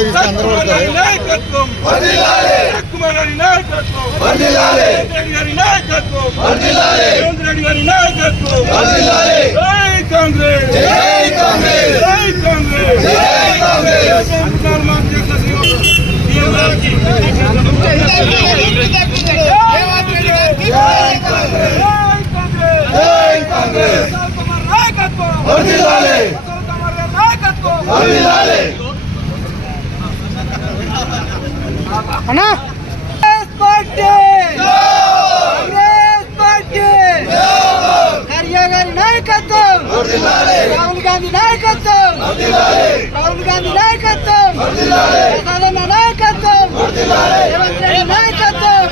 ఇస్తే అందరూ పడతారు నాయకత్వం. కుమార్ గారి నాయకత్వం! రాహుల్ గాంధీ నాయకత్వం! రాహుల్ గాంధీ నాయకత్వం! ప్రసాదన్న నాయకత్వం! రేవంత్ రెడ్డి నాయకత్వం!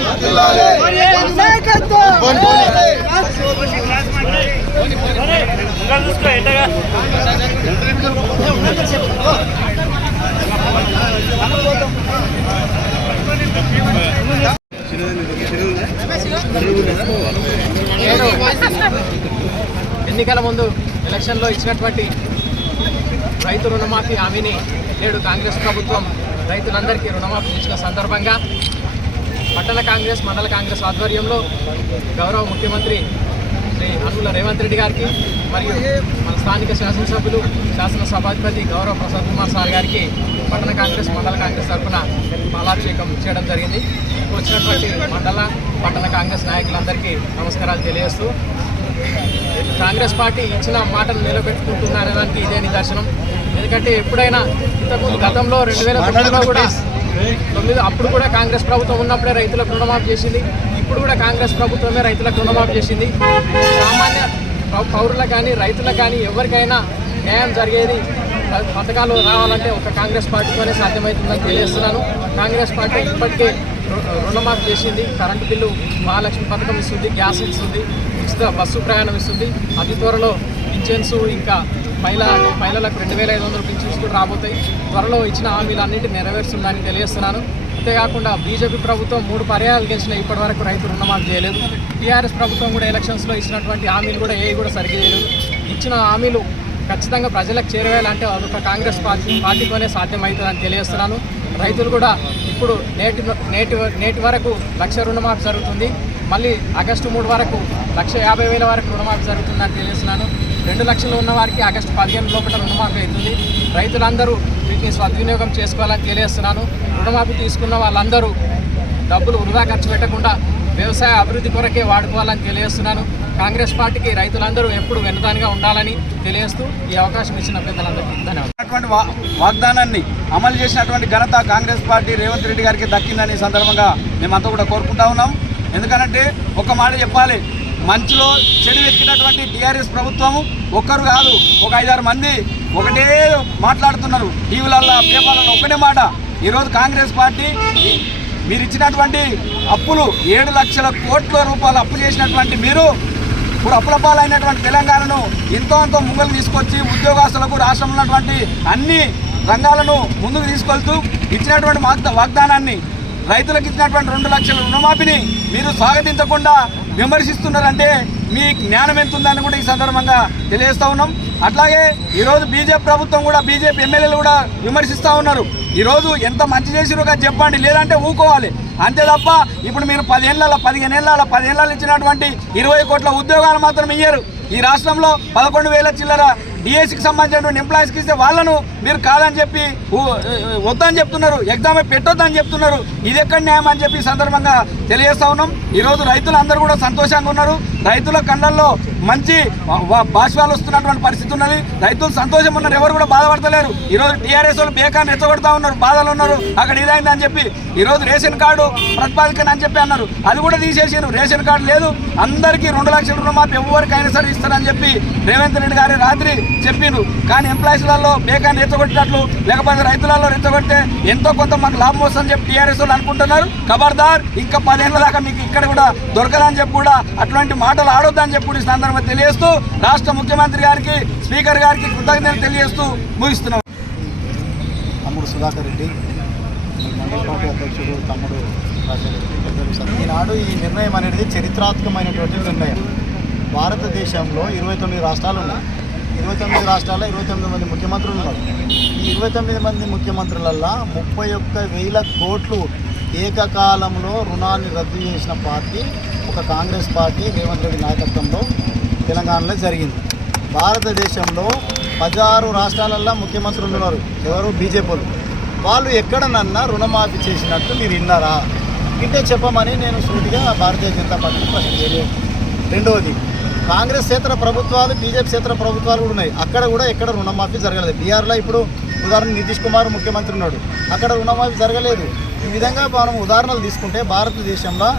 సోనియా గాంధీ నాయకత్వం! నేను ఎన్నికల ముందు ఎలక్షన్లో ఇచ్చినటువంటి రైతు రుణమాఫీ హామీని నేడు కాంగ్రెస్ ప్రభుత్వం రైతులందరికీ రుణమాఫీ ఇచ్చిన సందర్భంగా పట్టణ కాంగ్రెస్ మండల కాంగ్రెస్ ఆధ్వర్యంలో గౌరవ ముఖ్యమంత్రి శ్రీ అనుల రేవంత్ రెడ్డి గారికి మరియు మన స్థానిక శాసనసభ్యులు శాసనసభాధిపతి గౌరవ ప్రసాద్ కుమార్ సార్ గారికి పట్టణ కాంగ్రెస్ మండల కాంగ్రెస్ తరఫున పాలాభిషేకం చేయడం జరిగింది. వచ్చినటువంటి మండల పట్టణ కాంగ్రెస్ నాయకులందరికీ నమస్కారాలు తెలియజేస్తూ కాంగ్రెస్ పార్టీ ఇచ్చిన మాటను నిలబెట్టుకుంటున్నారనడానికి ఇదే నిదర్శనం. ఎందుకంటే ఎప్పుడైనా ఇంతకుముందు గతంలో రెండు వేల తొమ్మిదిలో కూడా తొమ్మిది అప్పుడు కూడా కాంగ్రెస్ ప్రభుత్వం ఉన్నప్పుడే రైతులకు రుణమాఫీ చేసింది. ఇప్పుడు కూడా కాంగ్రెస్ ప్రభుత్వమే రైతులకు రుణమాఫీ చేసింది. సామాన్య పౌరులకు కానీ రైతులకు కానీ ఎవరికైనా న్యాయం జరిగేది పథకాలు రావాలంటే ఒక కాంగ్రెస్ పార్టీతోనే సాధ్యమవుతుందని తెలియజేస్తున్నాను. కాంగ్రెస్ పార్టీ ఇప్పటికే రు- రుణమాఫీ చేసింది. కరెంటు బిల్లు మహాలక్ష్మి పథకం ఇస్తుంది గ్యాస్ ఇస్తుంది ఉచిత బస్సు ప్రయాణం ఇస్తుంది. అతి త్వరలో పింఛన్స్ ఇంకా మహిళ మహిళలకు రెండు వేల ఐదు వందల పింఛన్స్ కూడా రాబోతాయి. త్వరలో ఇచ్చిన హామీలు అన్నింటినీ నెరవేరుస్తుందని తెలియజేస్తున్నాను. అంతేకాకుండా బీజేపీ ప్రభుత్వం మూడు పర్యాయాలు గెలిచిన ఇప్పటి వరకు రైతు రుణమాఫీ చేయలేదు. టీఆర్ఎస్ ప్రభుత్వం కూడా ఎలక్షన్స్లో ఇచ్చినటువంటి హామీలు కూడా ఏ కూడా సరిగ్గా చేయలేదు. ఇచ్చిన హామీలు ఖచ్చితంగా ప్రజలకు చేరవేయాలంటే అదొక కాంగ్రెస్ పార్టీ పార్టీతోనే సాధ్యమవుతుందని తెలియజేస్తున్నాను. రైతులు కూడా ఇప్పుడు నేటి నేటి నేటి వరకు లక్ష రుణమాఫీ జరుగుతుంది. మళ్ళీ ఆగస్టు మూడు వరకు లక్ష యాభై వేల వరకు రుణమాఫీ జరుగుతుందని తెలియజేస్తున్నాను. రెండు లక్షలు ఉన్న వారికి ఆగస్టు పదిహేను లోపల రుణమాఫీ అవుతుంది. రైతులందరూ వీటిని సద్వినియోగం చేసుకోవాలని తెలియజేస్తున్నాను. రుణమాఫీ తీసుకున్న వాళ్ళందరూ డబ్బులు వృధా ఖర్చు పెట్టకుండా వ్యవసాయ అభివృద్ధి కొరకే వాడుకోవాలని తెలియజేస్తున్నాను. కాంగ్రెస్ పార్టీకి రైతులందరూ ఎప్పుడు వెనుదానిగా ఉండాలని తెలియజేస్తూ ఈ అవకాశం ఇచ్చిన పెద్దలందరికీ ధన్యవాదాలు. అటువంటి వా- వాగ్దానాన్ని అమలు చేసినటువంటి ఘనత కాంగ్రెస్ పార్టీ రేవంత్ రెడ్డి గారికి దక్కిందని సందర్భంగా మేమంతా కూడా కోరుకుంటా ఉన్నాం. ఎందుకనంటే ఒక మాట చెప్పాలి మంచులో చెడు ఎక్కినటువంటి టీఆర్ఎస్ ప్రభుత్వము ఒక్కరు కాదు ఒక ఐదారు మంది ఒకటే మాట్లాడుతున్నారు. టీవీలలో పేపర్లలో ఒకటే మాట. ఈరోజు కాంగ్రెస్ పార్టీ మీరు ఇచ్చినటువంటి అప్పులు ఏడు లక్షల కోట్ల రూపాయలు అప్పు చేసినటువంటి మీరు ఇప్పుడు అప్పులపాలైనటువంటి తెలంగాణను ఎంతో ఎంతో ముంగలు తీసుకొచ్చి ఉద్యోగస్తులకు రాష్ట్రంలో ఉన్నటువంటి అన్ని రంగాలను ముందుకు తీసుకెళ్తూ ఇచ్చినటువంటి వాగ్దానాన్ని రైతులకు ఇచ్చినటువంటి రెండు లక్షల రుణమాఫీని మీరు స్వాగతించకుండా విమర్శిస్తున్నారంటే మీ జ్ఞానం ఎంత ఉందని కూడా ఈ సందర్భంగా తెలియజేస్తూ ఉన్నాం. అట్లాగే ఈరోజు బీజేపీ ప్రభుత్వం కూడా బీజేపీ ఎమ్మెల్యేలు కూడా విమర్శిస్తూ ఉన్నారు. ఈరోజు ఎంత మంచి చేసిరో కదా చెప్పండి లేదంటే ఊకోవాలి. అంతే తప్ప ఇప్పుడు మీరు పదిహేళ్ళ పదిహేను ఏళ్ళ పదిహేళ్ళ ఇచ్చినటువంటి ఇరవై కోట్ల ఉద్యోగాలు మాత్రం ఇయ్యరు. ఈ రాష్ట్రంలో పదకొండు వేల చిల్లర డిఎస్సికి సంబంధించినటువంటి ఎంప్లాయీస్కి ఇస్తే వాళ్ళను మీరు కాదని చెప్పి వద్దని చెప్తున్నారు. ఎగ్జామ్ పెట్టొద్దని చెప్తున్నారు. ఇది ఎక్కడ న్యాయం అని చెప్పి సందర్భంగా తెలియజేస్తా ఉన్నాం. ఈరోజు రైతులు అందరూ కూడా సంతోషంగా ఉన్నారు. రైతుల కళ్ళల్లో మంచి వ- వస్తున్నటువంటి పరిస్థితి ఉన్నది. రైతులు సంతోషం ఉన్నారు. ఎవరు కూడా బాధపడతలేరు. ఈరోజు టీఆర్ఎస్ వాళ్ళు బేకాన్ని రెచ్చగొడతా ఉన్నారు. బాధలు ఉన్నారు. అక్కడ ఇదైంది అని చెప్పి ఈరోజు రేషన్ కార్డు ప్రతిపాదికన అని చెప్పి అన్నారు. అది కూడా తీసేసారు రేషన్ కార్డు లేదు. అందరికీ రెండు లక్షల రుణమాఫీ ఎవరికైనా సరే ఇస్తారని చెప్పి రేవంత్ రెడ్డి గారి రాత్రి చెప్పిండు కానీ ఎంప్లాయీస్లలో బేకాన్ని రెచ్చగొట్టినట్లు లేకపోతే రైతులలో రెచ్చగొడితే ఎంతో కొంత మాకు లాభం వస్తుందని చెప్పి టీఆర్ఎస్ వాళ్ళు అనుకుంటున్నారు. ఖబర్దార్ ఇంకా పదేళ్ళ దాకా మీకు ఇక్కడ కూడా దొరకదని చెప్పి కూడా అటువంటి మాటలు ఆడొద్దని చెప్పి కూడా ఈ సందర్భంగా తెలియజేస్తూ రాష్ట్ర ముఖ్యమంత్రి గారికి స్పీకర్ గారికి కృతజ్ఞతలు తెలియజేస్తూ ముగిస్తున్నాం. తమ్ముడు సుధాకర్ రెడ్డి మండల పార్టీ అధ్యక్షుడు తమ్ముడు ఈనాడు ఈ నిర్ణయం అనేది చరిత్రాత్మకమైనటువంటి నిర్ణయం. భారతదేశంలో ఇరవై తొమ్మిది రాష్ట్రాలు ఉన్నాయి. ఇరవై తొమ్మిది రాష్ట్రాల్లో ఇరవై తొమ్మిది మంది ముఖ్యమంత్రులు ఉన్నారు. ఈ ఇరవై తొమ్మిది మంది ముఖ్యమంత్రులల్లో ముప్పై ఒక్క వేల కోట్లు ఏకకాలంలో రుణాన్ని రద్దు చేసిన పార్టీ ఒక కాంగ్రెస్ పార్టీ రేవంత్ రెడ్డి నాయకత్వంలో తెలంగాణలో జరిగింది. భారతదేశంలో పదహారు రాష్ట్రాలల్లో ముఖ్యమంత్రులు ఉన్నారు. ఎవరు? బీజేపీలు. వాళ్ళు ఎక్కడనన్నా రుణమాఫీ చేసినట్టు మీరు విన్నారా? ఇంటే చెప్పమని నేను సూటిగా భారతీయ జనతా పార్టీకి ప్రశ్న చేయలేదు. రెండవది కాంగ్రెస్ క్షేత్ర ప్రభుత్వాలు బీజేపీ క్షేత్ర ప్రభుత్వాలు కూడా ఉన్నాయి. అక్కడ కూడా ఎక్కడ రుణమాఫీ జరగలేదు. బీహార్లో ఇప్పుడు ఉదాహరణ నితీష్ కుమార్ ముఖ్యమంత్రి ఉన్నాడు. అక్కడ రుణమాఫీ జరగలేదు. ఈ విధంగా మనం ఉదాహరణలు తీసుకుంటే భారతదేశంలో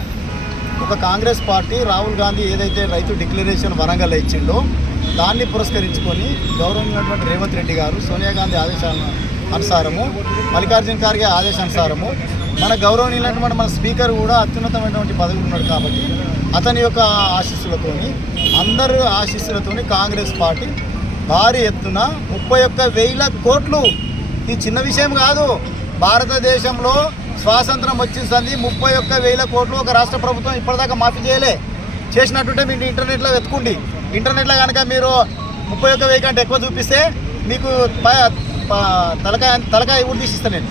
ఒక కాంగ్రెస్ పార్టీ రాహుల్ గాంధీ ఏదైతే రైతు డిక్లరేషన్ వరంగల్ ఇచ్చిండో దాన్ని పురస్కరించుకొని గౌరవమైనటువంటి రేవంత్ రెడ్డి గారు సోనియా గాంధీ ఆదేశాల అనుసారము మల్లికార్జున ఖార్గే ఆదేశానుసారము మన గౌరవనీయులైనటువంటి మన స్పీకర్ కూడా అత్యున్నతమైనటువంటి పదవి ఉన్నాడు కాబట్టి అతని యొక్క ఆశీస్సులతోని అందరు ఆశీస్సులతోని కాంగ్రెస్ పార్టీ భారీ ఎత్తున ముప్పై ఒక్క వేల కోట్లు. ఈ చిన్న విషయం కాదు. భారతదేశంలో స్వాతంత్రం వచ్చింది ముప్పై ఒక్క వేల కోట్లు ఒక రాష్ట్ర ప్రభుత్వం ఇప్పటిదాకా మాఫీ చేయలే. చేసినట్టుంటే మీరు ఇంటర్నెట్లో వెతుకుండి ఇంటర్నెట్లో కనుక మీరు ముప్పై ఒక్క వెయ్యి కంటే ఎక్కువ చూపిస్తే మీకు ప- తలకాయ తలకాయ ఊరు తీసిస్తాను నేను.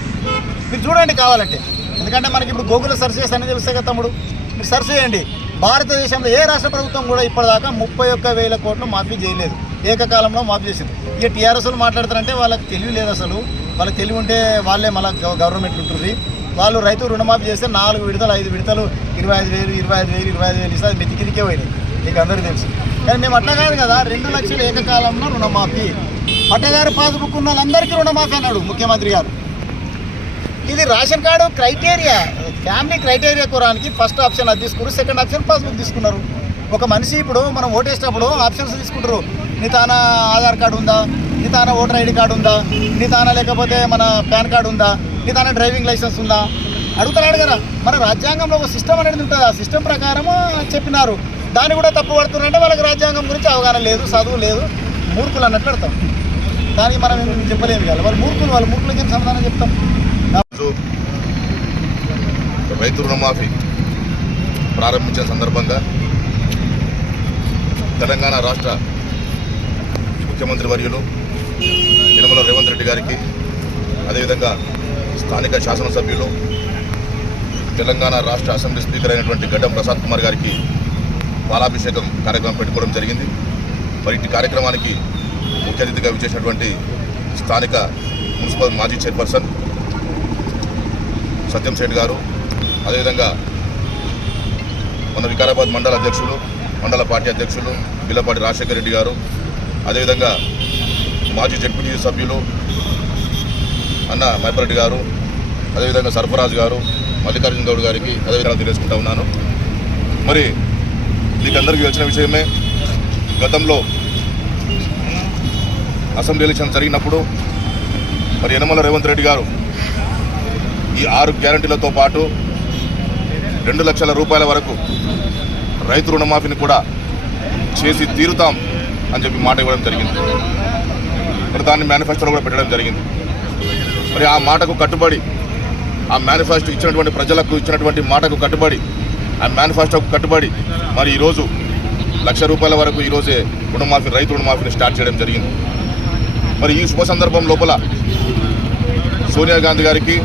మీరు చూడండి కావాలంటే. ఎందుకంటే మనకి ఇప్పుడు గూగుల్లో సెర్చ్ చేస్తే అన్నీ తెలుస్తాయి కదా తమ్ముడు. మీరు సెర్చ్ చేయండి. భారతదేశంలో ఏ రాష్ట్ర ప్రభుత్వం కూడా ఇప్పటిదాకా ముప్పై ఒక్క వేల కోట్లు మాఫీ చేయలేదు. ఏకకాలంలో మాఫీ చేసింది. ఇక టీఆర్ఎస్లు మాట్లాడతారంటే వాళ్ళకి తెలివి లేదు అసలు. వాళ్ళకి తెలివి ఉంటే వాళ్ళే మళ్ళీ గవర్నమెంట్ ఉంటుంది. వాళ్ళు రైతు రుణమాఫీ చేస్తే నాలుగు విడతలు ఐదు విడతలు ఇరవై ఐదు వేలు ఇరవై ఐదు వేలు ఇరవై ఐదు వేలు ఇస్తే అది మెతికిదికే పోయినాయి. మీకు అందరికీ తెలుసు. కానీ మేము అట్లా కాదు కదా రెండు లక్షలు ఏకకాలంలో రుణమాఫీ. పట్టదారు పాస్బుక్ ఉన్న వాళ్ళందరికీ రుణమాఫీ అన్నాడు ముఖ్యమంత్రి గారు. ఇది ration card criteria family criteria కురానికి first option అది తీసుకున్నారు సెకండ్ ఆప్షన్ పాస్బుక్ తీసుకున్నారు. ఒక మనిషి ఇప్పుడు మనం ఓటేసినప్పుడు ఆప్షన్స్ తీసుకుంటారు. నీ తాన ఆధార్ కార్డు ఉందా? నీ తాన ఓటర్ ఐడి కార్డు ఉందా? నీ తాన లేకపోతే మన పాన్ కార్డు ఉందా? నీ డ్రైవింగ్ లైసెన్స్ ఉందా? అడుగుతున్నాడు కదా. మన రాజ్యాంగంలో ఒక సిస్టమ్ అనేది ఉంటుంది? ఆ సిస్టమ్ ప్రకారము చెప్పినారు. దాన్ని కూడా తప్పు పడుతున్నారంటే వాళ్ళకి రాజ్యాంగం గురించి అవగాహన లేదు చదువు లేదు. మూర్ఖులు అన్నట్లు పెడతాం. దానికి మనం చెప్పలేము కదా వాళ్ళు మూర్ఖులు వాళ్ళ మూర్ఖులకి సమాధానం చెప్తాం? రైతు రుణమాఫీ ప్రారంభించిన సందర్భంగా తెలంగాణ రాష్ట్ర ముఖ్యమంత్రి వర్యులు యనమల రేవంత్ రెడ్డి గారికి అదేవిధంగా స్థానిక శాసనసభ్యులు తెలంగాణ రాష్ట్ర అసెంబ్లీ స్పీకర్ అయినటువంటి గడ్డం ప్రసాద్ కుమార్ గారికి పాలాభిషేకం కార్యక్రమం పెట్టుకోవడం జరిగింది. మరి ఇట్టి కార్యక్రమానికి ముఖ్య అతిథిగా విచ్చేసినటువంటి స్థానిక మున్సిపల్ మాజీ చైర్పర్సన్ సత్యం శెట్టి గారు అదేవిధంగా మన వికారాబాద్ మండల అధ్యక్షులు మండల పార్టీ అధ్యక్షులు బిల్లపాటి రాజశేఖర రెడ్డి గారు అదేవిధంగా మాజీ జడ్పీటీ సభ్యులు అన్న మైపరెడ్డి గారు అదేవిధంగా సర్ఫరాజ్ గారు మల్లికార్జున గౌడ్ గారికి అదేవిధంగా తెలియజేసుకుంటా ఉన్నాను. మరి మీకందరికీ వచ్చిన తెలిసిన విషయమే గతంలో అసెంబ్లీ ఎలక్షన్ జరిగినప్పుడు మరి యనమల రేవంత్ రెడ్డి గారు ఈ ఆరు గ్యారంటీలతో పాటు రెండు లక్షల రూపాయల వరకు రైతు రుణమాఫీని కూడా చేసి తీరుతాం అని చెప్పి మాట ఇవ్వడం జరిగింది. మరి దాన్ని మేనిఫెస్టోలో కూడా పెట్టడం జరిగింది. మరి ఆ మాటకు కట్టుబడి ఆ మేనిఫెస్టో ఇచ్చినటువంటి ప్రజలకు ఇచ్చినటువంటి మాటకు కట్టుబడి ఆ మేనిఫెస్టోకు కట్టుబడి మరి ఈరోజు లక్ష రూపాయల వరకు ఈరోజే రుణమాఫీ రైతు రుణమాఫీని స్టార్ట్ చేయడం జరిగింది. మరి ఈ శుభ సందర్భం లోపల సోనియా గాంధీ గారికి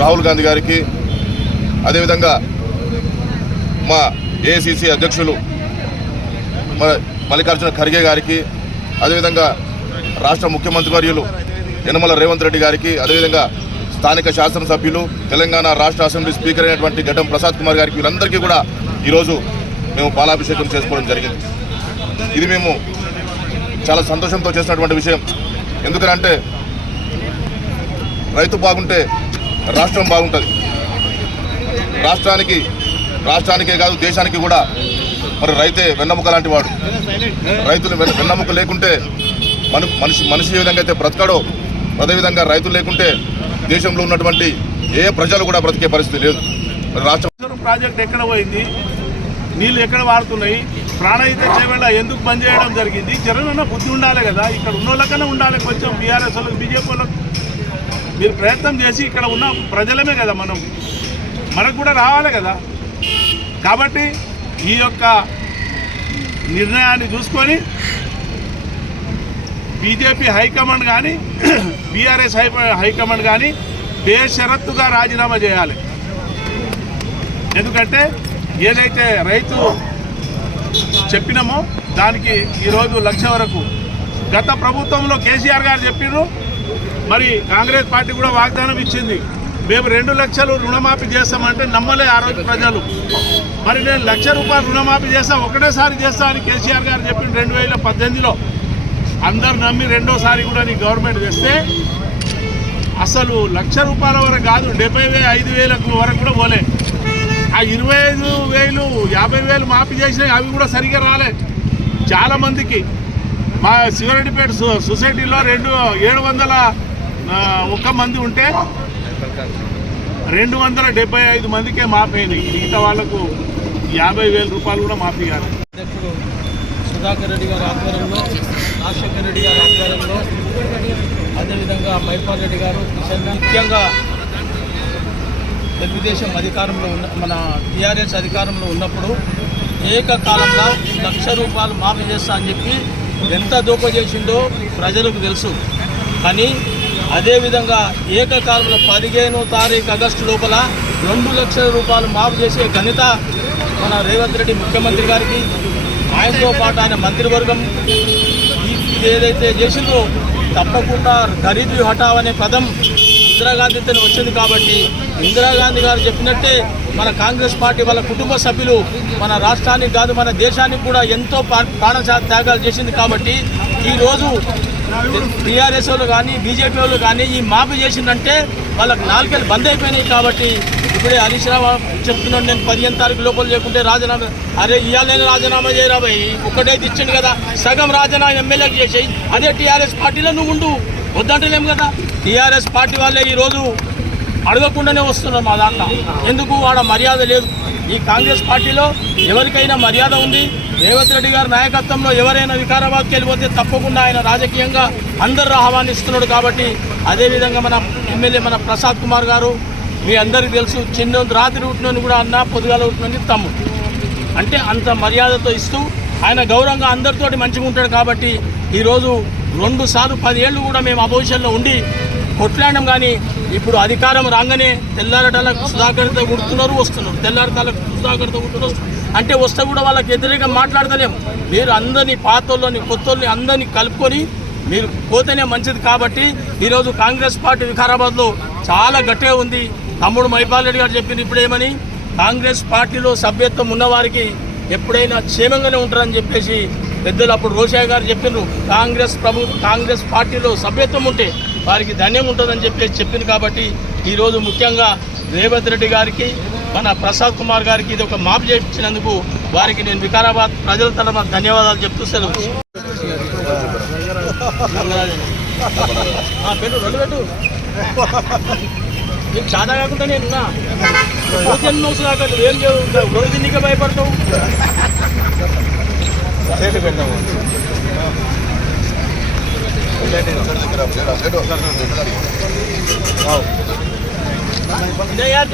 రాహుల్ గాంధీ గారికి అదేవిధంగా మా ఏఐసిసి అధ్యక్షులు మా మల్లికార్జున ఖర్గే గారికి అదేవిధంగా రాష్ట్ర ముఖ్యమంత్రి వర్యులు యనమల రేవంత్ రెడ్డి గారికి అదేవిధంగా స్థానిక శాసనసభ్యులు తెలంగాణ రాష్ట్ర అసెంబ్లీ స్పీకర్ అయినటువంటి గడ్డం ప్రసాద్ కుమార్ గారికి వీళ్ళందరికీ కూడా ఈరోజు మేము పాలాభిషేకం చేసుకోవడం జరిగింది. ఇది మేము చాలా సంతోషంతో చేసినటువంటి విషయం. ఎందుకనంటే రైతు బాగుంటే రాష్ట్రం బాగుంటుంది. రాష్ట్రానికి రాష్ట్రానికే కాదు దేశానికి కూడా మరి రైతే వెన్నెముక లాంటి వాడు. రైతులు వెన్న- వెన్నెముక లేకుంటే మన మనిషి మనిషి ఏ విధంగా అయితే బ్రతకడో అదేవిధంగా రైతులు లేకుంటే దేశంలో ఉన్నటువంటి ఏ ప్రజలు కూడా బ్రతికే పరిస్థితి లేదు. మరి రాష్ట్రం ప్రాజెక్ట్ ఎక్కడ పోయింది? నీళ్ళు ఎక్కడ వాడుతున్నాయి? ప్రాణహిత చేవేళ ఎందుకు బంద్ చేయడం జరిగింది? జరగన బుద్ధి ఉండాలి కదా. ఇక్కడ ఉన్న వాళ్ళకన్నా ఉండాలి కొంచెం బీఆర్ఎస్ వాళ్ళకి బీజేపీ వాళ్ళకి. మీరు ప్రయత్నం చేసి ఇక్కడ ఉన్న ప్రజలమే కదా మనం. మనకు కూడా రావాలి కదా. కాబట్టి ఈ యొక్క నిర్ణయాన్ని చూసుకొని బీజేపీ హైకమాండ్ కానీ బీఆర్ఎస్ హై హైకమాండ్ కానీ బేషరత్తుగా రాజీనామా చేయాలి. ఎందుకంటే ఏదైతే రైతు చెప్పినామో దానికి ఈరోజు లక్ష వరకు. గత ప్రభుత్వంలో కేసీఆర్ గారు చెప్పిర్రు మరి కాంగ్రెస్ పార్టీ కూడా వాగ్దానం ఇచ్చింది. మేము రెండు లక్షలు రుణమాఫీ చేస్తామంటే నమ్మలే ఆ రోజు ప్రజలు. మరి నేను లక్ష రూపాయలు రుణమాఫీ చేస్తా ఒకటేసారి చేస్తా అని కేసీఆర్ గారు చెప్పిన రెండు వేల పద్దెనిమిదిలో. అందరు నమ్మి రెండోసారి కూడా నీ గవర్నమెంట్ తెస్తే అసలు లక్ష రూపాయల వరకు కాదు డెబ్బై వే ఐదు వేలకు వరకు కూడా పోలే. ఆ ఇరవై ఐదు వేలు యాభై వేలు మాఫీ చేసినాయి అవి కూడా సరిగ్గా రాలే. చాలా మందికి. మా శివరెడ్డిపేట సొసైటీలో రెండు ఏడు వందల ఒక్క మంది ఉంటే రెండు వందల డెబ్బై ఐదు మందికే మాఫీ అయింది మిగతా వాళ్ళకు యాభై వేల రూపాయలు కూడా మాఫీ కాదు సుధాకర్ రెడ్డి గారి ఆధ్వర్యంలో రాజశేఖర్ రెడ్డి గారి ఆధ్వర్యంలో అదేవిధంగా మైపాల్ రెడ్డి గారు కిషన్ ముఖ్యంగా తెలుగుదేశం అధికారంలో ఉన్న మన టీఆర్ఎస్ అధికారంలో ఉన్నప్పుడు ఏకకాలంలో లక్ష రూపాయలు మాఫీ చేస్తా అని చెప్పి ఎంత దూప చేసిందో ప్రజలకు తెలుసు. కానీ అదేవిధంగా ఏకకాలంలో పదిహేనో తారీఖు ఆగస్టు లోపల రెండు లక్షల రూపాయలు మాఫ్ చేసే ఘనత మన రేవంత్ రెడ్డి ముఖ్యమంత్రి గారికి ఆయనతో పాటు ఆయన మంత్రివర్గం ఇది ఏదైతే చేసిందో తప్పకుండా ఖరీదు హఠావ్ అనే పదం ఇందిరాగాంధీతో వచ్చింది కాబట్టి ఇందిరాగాంధీ గారు చెప్పినట్టే మన కాంగ్రెస్ పార్టీ వాళ్ళ కుటుంబ సభ్యులు మన రాష్ట్రానికి కాదు మన దేశానికి కూడా ఎంతో ప్రాణ త్యాగాలు చేసింది కాబట్టి ఈరోజు టీఆర్ఎస్ వాళ్ళు కానీ బీజేపీ వాళ్ళు కానీ ఈ మాఫీ చేసిందంటే వాళ్ళకి నాలుగేళ్ళు బంద్ అయిపోయినాయి కాబట్టి ఇప్పుడే హరీష్ రావు చెప్తున్నాడు నేను పదిహేను తారీఖు లోపల లేకుంటే రాజీనామా అరే ఇవాళ రాజీనామా చేయరా భయ్? ఒక్కటైతే ఇచ్చిండు కదా. సగం రాజీనామా ఎమ్మెల్యేకి చేసేయి అదే టీఆర్ఎస్ పార్టీలో నువ్వు ఉండు. వద్దంటలేము కదా. టీఆర్ఎస్ పార్టీ వాళ్ళే ఈరోజు అడగకుండానే వస్తున్నారు మా దాంట్లో. ఎందుకు? ఆడ మర్యాద లేదు. ఈ కాంగ్రెస్ పార్టీలో ఎవరికైనా మర్యాద ఉంది? రేవంత్ రెడ్డి గారి నాయకత్వంలో ఎవరైనా వికారాబాద్కి వెళ్ళిపోతే తప్పకుండా ఆయన రాజకీయంగా అందరు ఆహ్వానిస్తున్నాడు కాబట్టి అదేవిధంగా మన ఎమ్మెల్యే మన ప్రసాద్ కుమార్ గారు మీ అందరికీ తెలుసు చిన్న రాత్రి ఉంటున్నాను కూడా అన్న పొద్దుగాల ఉట్టినని తమ్ముడు అంటే అంత మర్యాదతో ఇస్తూ ఆయన గౌరవంగా అందరితోటి మంచిగా ఉంటాడు కాబట్టి ఈరోజు రెండు సార్లు పదేళ్ళు కూడా మేము అపోజిషన్లో ఉండి కొట్లాడడం కానీ ఇప్పుడు అధికారం రాగానే తెల్లారటాలకు సుధాకర్తో కుడుతున్నారు వస్తున్నారు. తెల్లారటాలకు సుధాకర్తో కుడుతున్నారు వస్తున్నారు. అంటే వస్తే కూడా వాళ్ళకి వ్యతిరేకంగా మాట్లాడతలేము. మీరు అందరినీ పాతోళ్ళని కొత్తోళ్ళని అందరినీ కలుపుకొని మీరు పోతేనే మంచిది కాబట్టి ఈరోజు కాంగ్రెస్ పార్టీ వికారాబాద్లో చాలా గట్టిగా ఉంది. తమ్ముడు మైపాల్ రెడ్డి గారు చెప్పింది ఇప్పుడేమని? కాంగ్రెస్ పార్టీలో సభ్యత్వం ఉన్నవారికి ఎప్పుడైనా క్షేమంగానే ఉంటారని చెప్పేసి పెద్దలు అప్పుడు రోషయ్య గారు చెప్పిండ్రు. కాంగ్రెస్ ప్రభు కాంగ్రెస్ పార్టీలో సభ్యత్వం ఉంటే వారికి ధన్యం ఉంటుందని చెప్పేసి చెప్పింది కాబట్టి ఈరోజు ముఖ్యంగా రేవంత్ రెడ్డి గారికి మన ప్రసాద్ కుమార్ గారికి ఇది ఒక మాపు చేయించినందుకు వారికి నేను వికారాబాద్ ప్రజల తరఫున ధన్యవాదాలు చెప్తూ సెలవు పెట్టు రెండు పెట్టు. నీకు చాలా కాకుండా నేను ఉన్నా. రోజు నోసు కాకుండా ఏం చేయవు? రోజు తిండికే భయపడతావు. ఇదే యాడ్